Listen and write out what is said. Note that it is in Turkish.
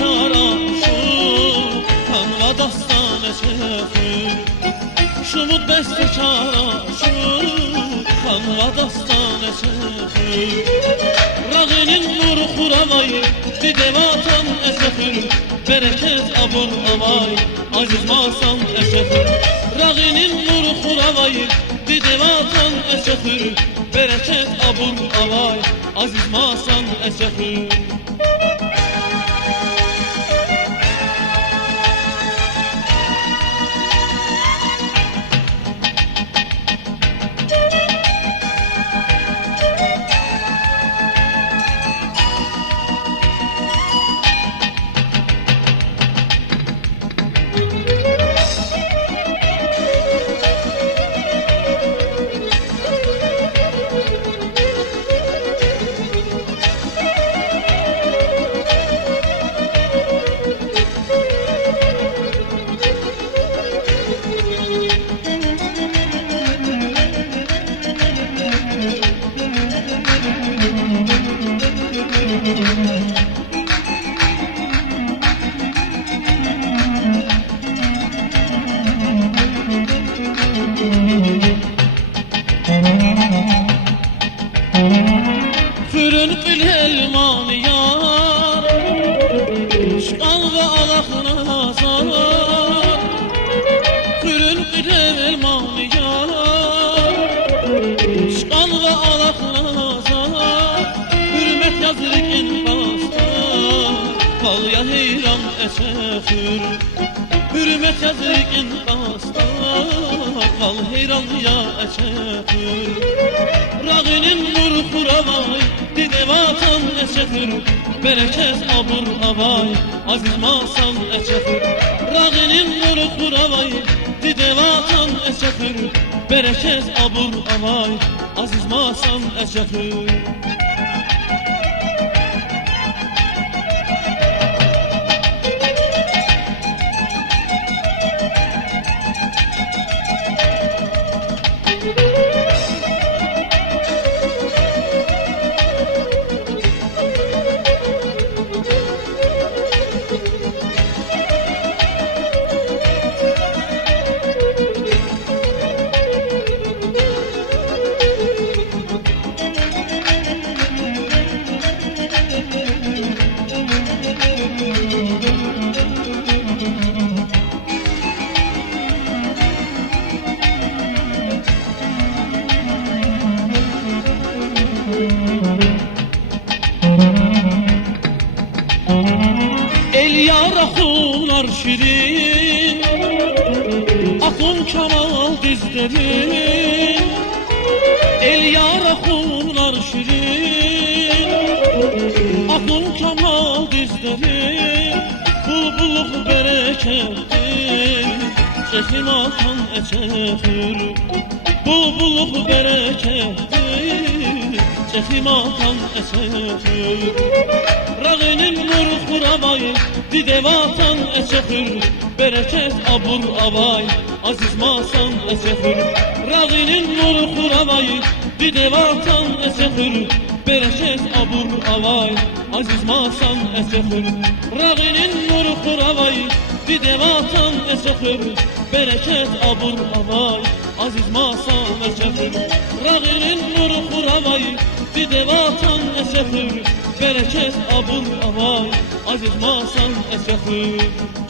çara şu kanva dastan eşefir Şumut beste çara şu kanva dastan eşefir Rağinin nuru kuravayı didevatan eşefir Bereket abur avay aziz masan eşefir Rağinin nuru kuravayı didevatan eşefir Bereket abur avay aziz masan eşefir Fırın kıl elmanı yar Şıkan ve alakına zar Fırın kıl elmanı yar Şıkan ve alakına zar Hürmet yazırken basta Kal ya heyran eşefir Hürmet yazırken basta Kal heyran ya eşefir Rağinin nur kuravay didevatan eşefir Bereket abur avay aziz masan eşefir Rağinin nur kuravay didevatan eşefir Bereket abur avay aziz masan eşefir El yara hunar şirin Aklım kemal dizlerin El yara hunar şirin Aklım kemal dizlerin Bulbuluk berekettir Çekim atan eşefir Bulbuluk berekettir Çekim atan eşefir Rağinin nur kuravay didevatan eşefir Bereket abur avay aziz masan eşefir Rağinin nur kuravay didevatan eşefir Bereket abur avay aziz masan eşefir Rağinin nur kuravay didevatan eşefir Bereket abur avay aziz masan eşefir Rağinin nur kuravay didevatan eşefir Bereket abur avay aziz masan eşefir